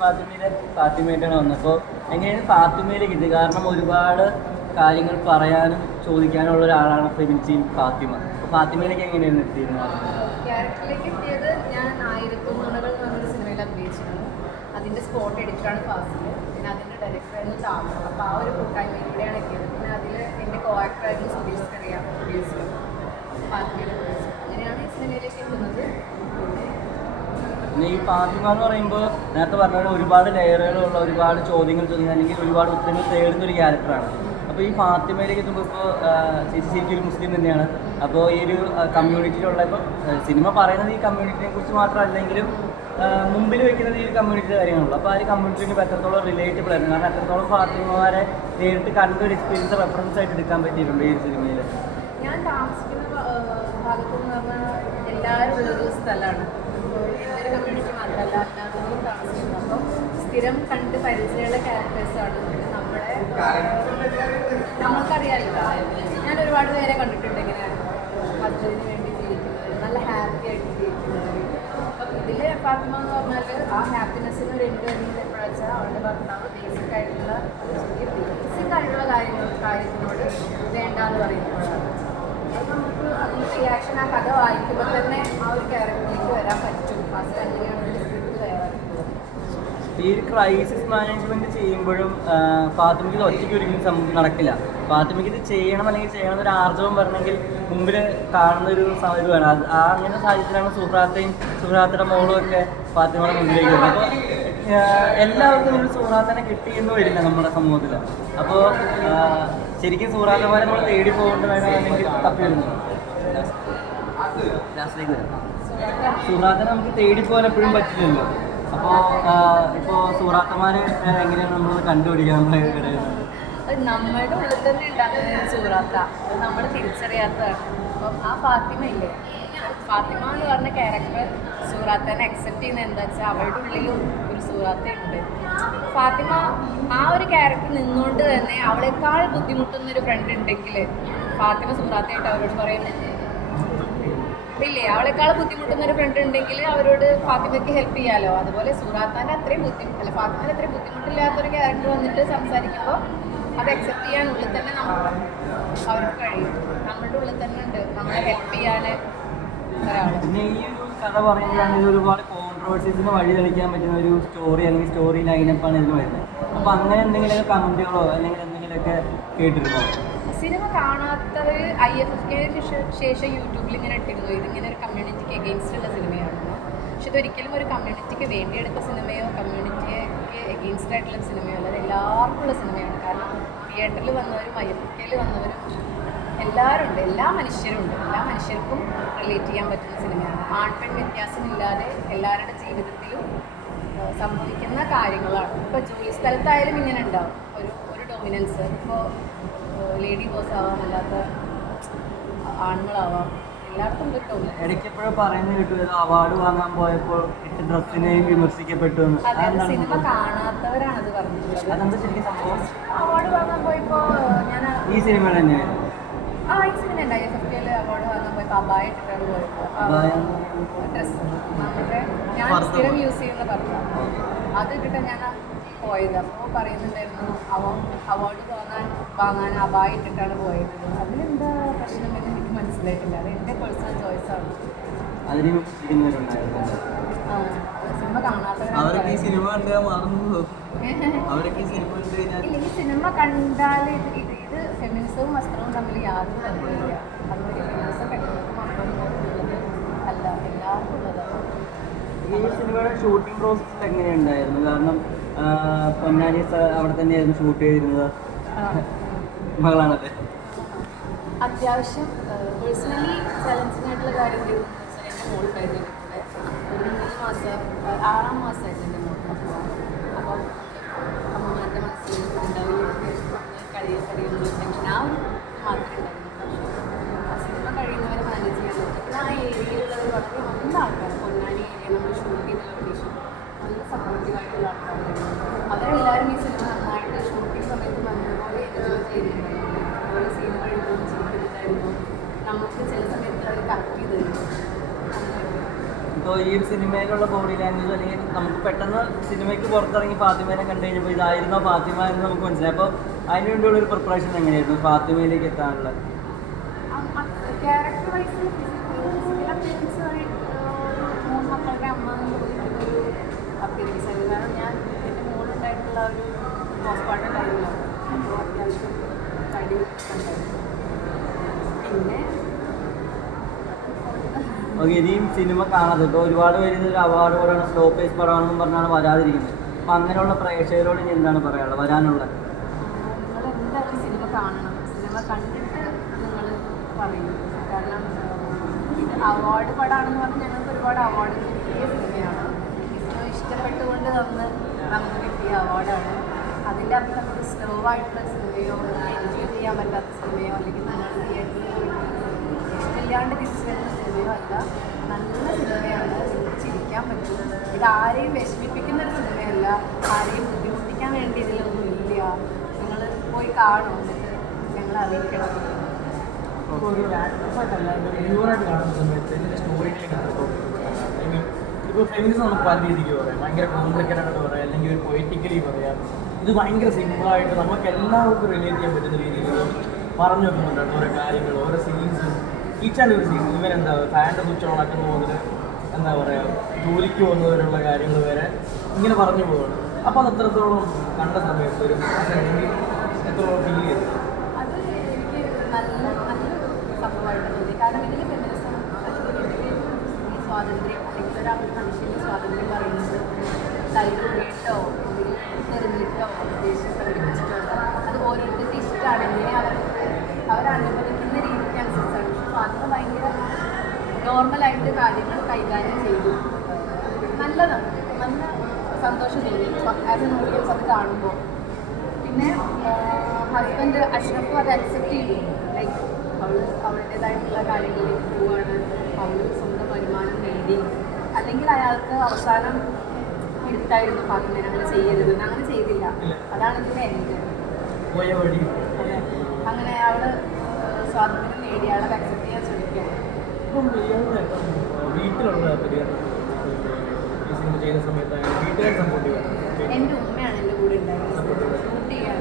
ഫാത്തിമയിലെ ഫാത്തിമയായിട്ടാണ് വന്നത്. അപ്പോൾ എങ്ങനെയാണ് ഫാത്തിമയിലേക്ക് ഇത് കാരണം ഒരുപാട് കാര്യങ്ങൾ പറയാനും ചോദിക്കാനും ഉള്ള ഒരാളാണ് ഫെബിൻസി ഫാത്തിമ. ഫാത്തിമയിലേക്ക് എങ്ങനെയാണ് എത്തിയിരുന്നത്? ക്യാരക്ടറിലേക്ക് എത്തിയത് ഞാൻ ആയിരത്തൊന്നുണകൾ എന്ന് പറഞ്ഞൊരു സിനിമയിൽ അഭിനയിച്ചിരുന്നു. അതിന്റെ സ്പോട്ട് എഡിറ്ററാണ് ഫാസിൽ പിന്നെ അതിന്റെ ഡയറക്ടറായിരുന്നു താമസം അപ്പോൾ ആ ഒരു കൂട്ടായ്മയിലൂടെയാണ് പിന്നെ ഈ ഫാത്തിമ എന്ന് പറയുമ്പോൾ നേരത്തെ പറഞ്ഞ ഒരുപാട് ലെയറുകളുള്ള ഒരുപാട് ചോദ്യങ്ങൾ ചോദിക്കുന്ന അല്ലെങ്കിൽ ഒരുപാട് ഉത്തരങ്ങൾ തേടുന്ന ഒരു ക്യാരക്ടറാണ് അപ്പോൾ ഈ ഫാത്തിമയിലേക്ക് എത്തുമ്പോൾ ഇപ്പോൾ ചേച്ചി ശരിക്കും ഒരു മുസ്ലിം തന്നെയാണ്. അപ്പോൾ ഈ ഒരു കമ്മ്യൂണിറ്റിയിലുള്ള ഇപ്പോൾ സിനിമ പറയുന്നത് ഈ കമ്മ്യൂണിറ്റിയെ കുറിച്ച് മാത്രമല്ലെങ്കിലും മുമ്പിൽ വെക്കുന്നത് ഈ കമ്മ്യൂണിറ്റിയുടെ കാര്യങ്ങളുള്ളൂ അപ്പോൾ ആ ഒരു കമ്മ്യൂണിറ്റിക്ക് എത്രത്തോളം റിലേറ്റബിൾ ആയിരുന്നു. കാരണം എത്രത്തോളം ഫാത്തിമമാരെ നേരിട്ട് കണ്ട ഒരു എക്സ്പീരിയൻസ് റെഫറൻസ് ആയിട്ട് എടുക്കാൻ പറ്റിയിട്ടുണ്ട് ഈ ഒരു സിനിമയിൽ ഞാൻ താമസിക്കുന്ന ഭാഗത്ത് എന്ന് പറഞ്ഞാൽ എല്ലാവരും ഉള്ളൊരു സ്ഥലമാണ്. എന്റെ ഒരു കമ്മ്യൂണിറ്റി മാത്രമല്ല അല്ലാത്തവരും താമസിക്കുന്നു അപ്പം സ്ഥിരം കണ്ട് പരിചയമുള്ള ക്യാരക്ടേഴ്സാണ് നമ്മുടെ നമുക്കറിയാലോ ഞാൻ ഒരുപാട് പേരെ കണ്ടിട്ടുണ്ട് ഇങ്ങനെ ഹസ്ബൻഡിന് വേണ്ടി ജീവിക്കുന്നത് നല്ല ഹാപ്പി ആയിട്ട് ജീവിക്കുന്നത്. അപ്പം ഇതിൽ ഫാത്തിമ എന്ന് പറഞ്ഞാൽ ആ ഹാപ്പിനെസ്സിന് ഒരു എൻഡ് വരുന്നത് എപ്പോഴാണെന്ന് വെച്ചാൽ അവളുടെ ഭർത്താവ് ബേസിക് ആയിട്ടുള്ള ബേസിക് ആയിട്ടുള്ള കാര്യങ്ങൾ കാര്യത്തിനോട് വേണ്ടാന്ന് പറയുമ്പോഴാണ്. നമുക്ക് അതിന്റെ റിയാക്ഷൻ ആ കഥ വായിക്കുമ്പോൾ തന്നെ ആ ഒരു ക്യാരക്ടറിലേക്ക് വരാൻ പറ്റും. ഈ ക്രൈസിസ് മാനേജ്മെന്റ് ചെയ്യുമ്പോഴും ഫാത്തിമയ്ക്ക് ഇത് ഒറ്റയ്ക്ക് ഒരിക്കലും നടക്കില്ല. ഫാത്തിമയ്ക്ക് ഇത് ചെയ്യണം അല്ലെങ്കിൽ ചെയ്യണം ഒരു ആർജവം വരണമെങ്കിൽ മുമ്പിൽ കാണുന്ന ഒരു സാഹചര്യമാണ് അത് ആ അങ്ങനെ സാഹചര്യത്തിലാണ് സുഹ്രാത്തയും സുഹ്രാത്തയുടെ മോളും ഒക്കെ ഫാത്തിമയുടെ മുമ്പിലേക്ക് വരുന്നത്. അപ്പോൾ എല്ലാവർക്കും ഒരു സുഹ്രാത്തനെ കിട്ടിയെന്ന് വരില്ല നമ്മുടെ സമൂഹത്തിൽ അപ്പോൾ ശരിക്കും സുഹ്രാത്തമാരെ നമ്മൾ തേടി പോകേണ്ട വേണമെങ്കിൽ തപ്പി വരുന്നു. ലാസ്റ്റിലേക്ക് വരാം. സുഹ്രാത്തിനെ നമുക്ക് തേടി പോകാൻ എപ്പോഴും പറ്റില്ലല്ലോ. അപ്പോൾ ഇപ്പോൾ സുഹാത്തമാരെ എങ്ങനെയാണ് നമ്മൾ കണ്ടുപിടിക്കാൻ അത് നമ്മളുടെ ഉള്ളിൽ തന്നെ ഉണ്ടാകുന്ന അത് നമ്മൾ തിരിച്ചറിയാത്തതാണ്. അപ്പം ആ ഫാത്തിമ ഇല്ലേ? ഫാത്തിമ എന്ന് പറഞ്ഞ ക്യാരക്ടർ സൂറാത്തനെ അക്സെപ്റ്റ് ചെയ്യുന്ന എന്താ വെച്ചാൽ അവളുടെ ഉള്ളിലും ഒരു സൂറാത്ത ഉണ്ട്. ഫാത്തിമ ആ ഒരു ക്യാരക്ടർ നിന്നുകൊണ്ട് തന്നെ അവളെക്കാൾ ബുദ്ധിമുട്ടുന്ന ഒരു ഫ്രണ്ട് ഉണ്ടെങ്കിൽ ഫാത്തിമ സൂറാത്തയായിട്ട് അവരോട് പറയും ഇല്ലേ? അവളെക്കാൾ ബുദ്ധിമുട്ടുന്ന ഒരു ഫ്രണ്ട് ഉണ്ടെങ്കിൽ അവരോട് ഫാത്തിമയ്ക്ക് ഹെൽപ്പ് ചെയ്യാലോ? അതുപോലെ സുറാത്താന്റെ അത്രയും ബുദ്ധിമുട്ട് അല്ല ഫാത്തിമാൻ അത്രയും ബുദ്ധിമുട്ടില്ലാത്തൊരു ക്യാരക്ടർ വന്നിട്ട് സംസാരിക്കുമ്പോൾ അത് അക്സെപ്റ്റ് ചെയ്യാൻ ഉള്ളിൽ തന്നെ നമ്മൾ അവർക്ക് കഴിയും. നമ്മളുടെ ഉള്ളിൽ തന്നെ ഉണ്ട്. നമ്മളെ ഹെൽപ്പ് ചെയ്യാൻ ഈ ഒരു കഥ ഒരുപാട് കോൺട്രവേഴ്സീസിന് വഴി തെളിക്കാൻ പറ്റുന്ന ഒരു സ്റ്റോറി അല്ലെങ്കിൽ സ്റ്റോറി ലൈനപ്പാണ് ഇതിന് വരുന്നത്. അപ്പോൾ അങ്ങനെ എന്തെങ്കിലും കമന്റുകളോ അല്ലെങ്കിൽ എന്തെങ്കിലുമൊക്കെ കേട്ടിരുന്നോ സിനിമ കാണാത്തവർ ഐ എഫ് എഫ് കെ ശേഷം യൂട്യൂബിൽ ഇങ്ങനെ ഇട്ടിരുന്നു. ഇതിങ്ങനെ ഒരു കമ്മ്യൂണിറ്റിക്ക് എഗെയിൻസ്റ്റ് ഉള്ള സിനിമയാണെന്ന്. പക്ഷെ ഇതൊരിക്കലും ഒരു കമ്മ്യൂണിറ്റിക്ക് വേണ്ടിയെടുത്ത സിനിമയോ കമ്മ്യൂണിറ്റിക്ക് എഗെയിൻസ്റ്റ് ആയിട്ടുള്ള സിനിമയോ അല്ലാതെ അത് എല്ലാവർക്കും ഉള്ള സിനിമയാണ്. കാരണം തിയേറ്ററിൽ വന്നവരും ഐ എഫ് എഫ് കെയിൽ വന്നവരും എല്ലാവരും ഉണ്ട് എല്ലാ മനുഷ്യരും ഉണ്ട് എല്ലാ മനുഷ്യർക്കും റിലേറ്റ് ചെയ്യാൻ പറ്റുന്ന സിനിമയാണ്. ആൺപെൺ വ്യത്യാസമില്ലാതെ എല്ലാവരുടെ ജീവിതത്തിലും സംഭവിക്കുന്ന കാര്യങ്ങളാണ്. ഇപ്പോൾ ജോലി സ്ഥലത്തായാലും ഇങ്ങനെ ഉണ്ടാവും. ഒരു ഒരു ഡോമിനൻസ് ഇപ്പോൾ ലേഡി ബോസ് ആവാം അല്ലാത്ത ആണുങ്ങളാവാം. എല്ലായിടത്തും പറയുന്നത് കിട്ടും ഏതോ അവാർഡ് വാങ്ങാൻ പോയപ്പോൾ ഇട്ട ഡ്രസ്സിനെയും വിമർശിക്കപ്പെട്ടു സിനിമ കാണാത്തവരാണ് അത് പറഞ്ഞിട്ടുള്ളത്. അതെന്താ ശരിക്കും സംഭവം? അവാർഡ് വാങ്ങാൻ പോയപ്പോൾ ഞാൻ ഈ സിനിമ തന്നെയായിരുന്നു. ആ ഈ സിനിമ ഉണ്ടായി അവാർഡ് വാങ്ങാൻ പോയപ്പോൾ അബായ ഇട്ടിട്ടാണ് അബായ പോയപ്പോൾ ഡ്രസ്സ് നമ്മുടെ ഞാൻ സ്ഥിരം യൂസ് ചെയ്യുന്ന പറഞ്ഞു അത് ഇട്ടിട്ട് ഞാൻ പോയത്. അപ്പോൾ പറയുന്നുണ്ടായിരുന്നു അവാർഡ് അവാർഡ് വാങ്ങാൻ അപായിട്ടിട്ടാണ് പോയത് അതിലെന്താ പ്രശ്നമെന്ന് എനിക്ക് മനസ്സിലായിട്ടില്ല. അത് എന്റെ പേഴ്സണൽ ചോയ്സാണ് അതിന് സിനിമ ഈ കണ്ടാൽ ഈ സിനിമ ഈ സിനിമ ഇത് ഇത് ഇത് ഫെമിനിസവും വസ്ത്രവും തമ്മിൽ യാതൊരു തരത്തിലില്ല അതുപോലെ ഫെമിനിസം പെട്ടെന്ന് അല്ല എല്ലാവർക്കും ഉള്ളതാണ് ഈ സിനിമയുടെ ഷൂട്ടിംഗ് പ്രോസസ് എങ്ങനെയുണ്ടായിരുന്നു? കാരണം പൊന്നാനി അവിടെ തന്നെയായിരുന്നു ഷൂട്ട് ചെയ്തിരുന്നത്. മകളാണല്ലേ അത്യാവശ്യം പേഴ്സണലി ചലഞ്ചിങ് ആയിട്ടുള്ള കാര്യം ഒരു മാസം ആറാം മാസമായിട്ട് അപ്പം അമ്മമാരുടെ മനസ്സിൽ ഉണ്ടാവില്ല കഴിയ ആ ഒരു മാത്രമേ ഉണ്ടായിരുന്നുള്ളൂ ആ സിനിമ കഴിയുന്നവരെ മാനേജ് ചെയ്യാൻ പറ്റും പിന്നെ ആ ഏരിയയിലുള്ളവർ വളരെ നല്ല ആൾക്കാർ പൊന്നാനി ഏരിയ നമ്മൾ ഷൂട്ട് ചെയ്ത ലൊക്കേഷൻ നല്ല സപ്പോർട്ടീവ് ആയിട്ടുള്ള ആൾക്കാരായിരുന്നു അവരെല്ലാവരും ഈ സിനിമ നന്നായിട്ട് ഷൂട്ടിംഗ് സമയത്ത് നല്ലപോലെ എൻജോയ് ചെയ്തിട്ടുണ്ടായിരുന്നു അതുപോലെ സിനിമ കഴിയുമ്പോൾ ചിരിക്കുന്നുണ്ടായിരുന്നു നമുക്ക് ചില സമയത്ത് അവർ കറക്റ്റ് ചെയ്ത് തരും അങ്ങനെയൊക്കെ. ഇപ്പോൾ ഈ ഒരു സിനിമയിലുള്ള ബോഡി ലാംഗ്വേജ് അല്ലെങ്കിൽ നമുക്ക് പെട്ടെന്ന് സിനിമയ്ക്ക് പുറത്തിറങ്ങി ഫാത്തിമേനെ കണ്ടു കഴിഞ്ഞപ്പോൾ ഇതായിരുന്നോ ഫാത്തിമ എന്ന് നമുക്ക് മനസ്സിലായി. അപ്പോൾ അതിനുവേണ്ടിയുള്ള ഒരു പ്രിപ്പറേഷൻ എങ്ങനെയായിരുന്നു ഫാത്തിമയിലേക്ക് എത്താനുള്ള ക്യാരക്ടർ വൈസ് ഫിസിക്കൽ അപ്പിയറൻസ് മൂന്ന് മക്കളുടെ അമ്മ ഒരു അപ്പിയറൻസ് ആയിരുന്നു കാരണം ഞാൻ എന്റെ മോളുണ്ടായിട്ടുള്ള ഒരു പോസ്റ്റ്മോർട്ടം ടൈമിലാണ് അപ്പോൾ അത്യാവശ്യം കടി ഉണ്ടായിരുന്നു പിന്നെ ഓക്കെ ഇനിയും സിനിമ കാണാതെ ഇപ്പോൾ ഒരുപാട് പേര് ഇതൊരു അവാർഡ് പോലെയാണ് സ്ലോ പേസ് പടമാണെന്നും പറഞ്ഞാണ് വരാതിരിക്കുന്നത്. അപ്പം അങ്ങനെയുള്ള പ്രേക്ഷകരോട് ഇനി എന്താണ് പറയാനുള്ളത്? വരാനുള്ളത് നിങ്ങൾ എന്തായാലും സിനിമ കാണണം. സിനിമ കണ്ടിട്ട് നിങ്ങൾ പറയും. കാരണം ഇത് അവാർഡ് പടമാണെന്ന് പറഞ്ഞാൽ ഞങ്ങൾക്ക് ഒരുപാട് അവാർഡ് കിട്ടിയ സിനിമയാണ് ഏറ്റവും ഇഷ്ടപ്പെട്ടുകൊണ്ട് തന്ന് നമുക്ക് കിട്ടിയ അവാർഡാണ് അതിന്റെ ഒരു സ്ലോ ആയിട്ടുള്ള സിനിമയോ എൻജോയ് ചെയ്യാൻ പറ്റാത്ത സിനിമയോ അല്ലെങ്കിൽ തിയേറ്ററിൽ ഇഷ്ടമില്ലാണ്ട് തിരിച്ചു വരുന്ന സിനിമയോ അല്ല. നല്ല സിനിമയാണ്. ചിരിക്കാൻ പറ്റുന്നത്. ഇത് ആരെയും വിഷമിപ്പിക്കുന്ന ഒരു സിനിമയല്ല. ആരെയും ബുദ്ധിമുട്ടിക്കാൻ വേണ്ടി ഇതിലൊന്നും ഇല്ല നിങ്ങൾ പോയി കാണും. എന്നിട്ട് ഞങ്ങൾ അറിയിക്കണം. ഒരു ഫെമിനിസം കോംപ്ലിക്കേറ്റഡ് അല്ലെങ്കിൽ ഒരു പറയാം. ഇത് ഭയങ്കര സിമ്പിളായിട്ട് നമുക്ക് എല്ലാവർക്കും റിലേറ്റ് ചെയ്യാൻ പറ്റുന്ന രീതിയിൽ പറഞ്ഞു വെക്കുന്നുണ്ട് ഓരോ കാര്യങ്ങൾ ഓരോ സീൻസും ഈച്ച് ആൻഡ് ഒരു സീൻ ഇവൻ എന്താ ഫാന്റെ സ്വിച്ച് ഓൺ ആക്കുന്ന മുതൽ എന്താ പറയുക ജോലിക്ക് പോകുന്നവരുള്ള കാര്യങ്ങൾ വരെ ഇങ്ങനെ പറഞ്ഞു പോവാണ്. അപ്പോൾ അത് എത്രത്തോളം കണ്ട സമയത്ത് ഒരു എത്രത്തോളം ഫീൽ ചെയ്തു? അത് ഓരോരുത്തർക്ക് ഇഷ്ടമാണ് എങ്ങനെ അവർ അവരനുഭവിക്കുന്ന രീതിക്ക് അനുസരിച്ചാണ് പക്ഷെ സ്വാതന്ത്ര്യം ഭയങ്കര നോർമലായിട്ട് കാര്യങ്ങൾ കൈകാര്യം ചെയ്തു. നല്ലതാണ്. നല്ല സന്തോഷം തോന്നി ആസ് എൻ ഓഡിയൻസ് അത് കാണുമ്പോൾ പിന്നെ ഹസ്ബൻഡ് അഷ്റഫ് അത് അക്സെപ്റ്റ് ചെയ്തു. ലൈക്ക് അവൾ അവളുടേതായിട്ടുള്ള കാര്യങ്ങളിലേക്ക് പോവുകയാണ് അവൾ സ്വന്തം വരുമാനം നേടി. അല്ലെങ്കിൽ അയാൾക്ക് അവസാനം എടുത്തായിരുന്നു ഫാത്തിമേനെ അങ്ങനെ ചെയ്യരുത്. അങ്ങനെ ചെയ്തില്ല. അതാണ് ഇതിന്റെ വഴി. അങ്ങനെ അയാൾ സ്വാതന്ത്ര്യം നേടി. അയാളെ അക്സെപ്റ്റ് ചെയ്യാൻ ശ്രമിക്കുകയാണ്. ഇപ്പം വീട്ടിലുള്ള ഈ സിനിമ ചെയ്യുന്ന സമയത്ത് വീട്ടുകാർ സപ്പോർട്ട് എന്റെ ഉമ്മയാണ് എന്റെ കൂടെ ഉണ്ടായിരുന്നത്. ഷൂട്ട് ചെയ്യാൻ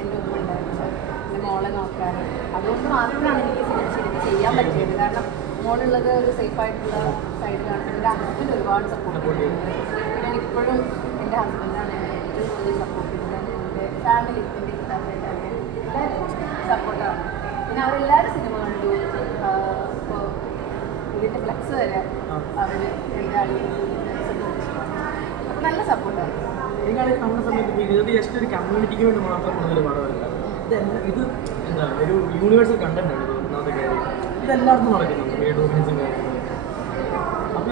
എന്റെ ഉമ്മ ഉണ്ടായിരുന്നത് എന്റെ മോളെ നോക്കാൻ അതുകൊണ്ട് മാത്രമാണ് എനിക്ക് സിനിമ ശരിക്കും ചെയ്യാൻ പറ്റിയത്. കാരണം മോളുള്ളത് ഒരു സേഫ് ആയിട്ടുള്ള സൈഡിലാണ് എന്റെ ഹസ്ബൻഡ് ഒരുപാട് സപ്പോർട്ട് ചെയ്യുന്നുണ്ട് ഞാൻ ഇപ്പോഴും എന്റെ ഹസ്ബൻഡാണ് ഏറ്റവും കൂടുതൽ സപ്പോർട്ട് ചെയ്യുന്നത് എന്റെ ഫാമിലി എന്റെ എല്ലാവരും സപ്പോർട്ടാണ് പിന്നെ അവരെല്ലാവരും സിനിമ കണ്ടു. ഫ്ലെക്സ് വരെ അവർ എഴുതാടി നല്ല സപ്പോർട്ടാണ് എനിക്കാണെങ്കിൽ നമ്മുടെ സമയത്ത് ഇത് ജസ്റ്റ് ഒരു കമ്മ്യൂണിറ്റിക്ക് വേണ്ടി പടമല്ല ഇത് എന്താ ഒരു യൂണിവേഴ്സൽ കണ്ടന്റ് ആണ് ഒന്നാമത്തെ കാര്യം ഇതെല്ലായിടത്തും നടക്കുന്നുണ്ട്. വീട്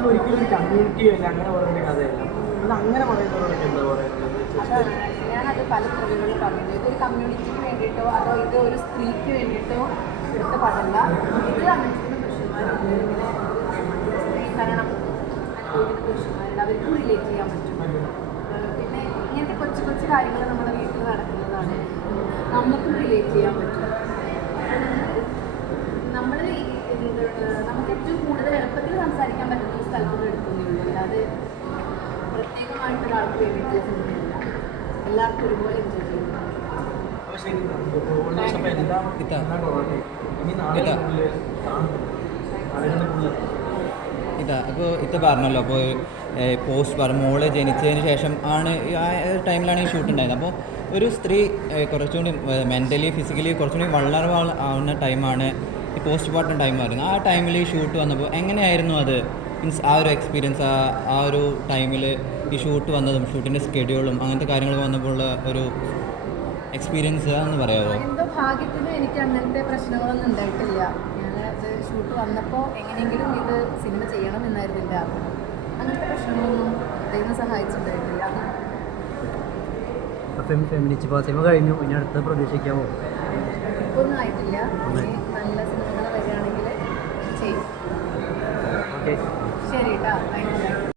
ഒരിക്കലും ഒരു കമ്മ്യൂണിറ്റി അല്ല അങ്ങനെ പറയുന്ന കഥയല്ല. അങ്ങനെ എന്താ പറയുന്നത്? ഞാനത് പല കൃതികളിൽ പറഞ്ഞു ഇതൊരു കമ്മ്യൂണിറ്റിക്ക് വേണ്ടിയിട്ടോ അതോ ഇത് ഒരു സ്ത്രീക്ക് വേണ്ടിയിട്ടോ എടുത്ത പടമല്ല ഇത് അങ്ങനെ പ്രശ്നമാരുണ്ട് ഇങ്ങനെ സ്ത്രീകരണം അനുഭവിക്കുന്ന പുരുഷന്മാരുണ്ട് അവർക്കും റിലേറ്റ് ചെയ്യാൻ പറ്റും. പിന്നെ ഇങ്ങനത്തെ കൊച്ചു കൊച്ചു കാര്യങ്ങൾ നമ്മുടെ വീട്ടിൽ നടക്കുന്നതാണ്. നമുക്കും റിലേറ്റ് ചെയ്യാൻ പറ്റും. നമ്മൾ നമുക്ക് ഏറ്റവും കൂടുതൽ എളുപ്പത്തിൽ സംസാരിക്കാൻ പറ്റുന്ന ഒരു സ്ഥലത്തൂടെ എടുക്കുന്നേ ഉള്ളൂ അല്ലാതെ പ്രത്യേകമായിട്ട് ഒരാൾക്ക് വേണ്ടിയിട്ടുള്ള സിനിമയില്ല എല്ലാവർക്കും ഒരുപോലെ എൻജോയ് ചെയ്യുന്നു ഇനി നാളെ കൂടുതൽ കൂടുതൽ ഇതാ അപ്പോൾ ഇത്ത പറഞ്ഞല്ലോ അപ്പോൾ പോസ്റ്റ് പറഞ്ഞു മോൾ ജനിച്ചതിന് ശേഷം ആണ് ആ ടൈമിലാണ് ഈ ഷൂട്ട് ഉണ്ടായത് അപ്പോൾ ഒരു സ്ത്രീ കുറച്ചുകൂടി മെന്റലി ഫിസിക്കലി കുറച്ചുകൂടി വളർവ് ആവുന്ന ടൈമാണ് ഈ പോസ്റ്റ് പാർട്ടം ടൈം വരുന്നത് ആ ടൈമിൽ ഈ ഷൂട്ട് വന്നപ്പോൾ എങ്ങനെയായിരുന്നു അത്? മീൻസ് ആ ഒരു എക്സ്പീരിയൻസ് ആ ആ ഒരു ടൈമിൽ ഈ ഷൂട്ട് വന്നതും ഷൂട്ടിന്റെ സ്കെഡ്യൂളും അങ്ങനത്തെ കാര്യങ്ങൾ വന്നപ്പോൾ ഉള്ള ഒരു എക്സ്പീരിയൻസ് എന്ന് പറയാമോ എന്തോ ഭാഗ്യത്തിന് എനിക്ക് അങ്ങനത്തെ പ്രശ്നങ്ങളൊന്നും ഉണ്ടായിട്ടില്ല. ഷൂട്ട് വന്നപ്പോൾ എങ്ങനെയെങ്കിലും ഇത് സിനിമ ചെയ്യണം എന്നായിരുന്നു എന്റെ ആഗ്രഹം അങ്ങനത്തെ പ്രശ്നങ്ങളൊന്നും ദൈവം സഹായിച്ചിട്ടുണ്ടായിട്ടില്ല. ഫാത്തിമ കഴിഞ്ഞു. ഇനി അടുത്ത പ്രതീക്ഷിക്കാമോ ഒന്നും ആയിട്ടില്ല. നല്ല സിനിമകൾ വരികയാണെങ്കിൽ ചെയ്യും. ശരി കേട്ടോ താങ്ക് യു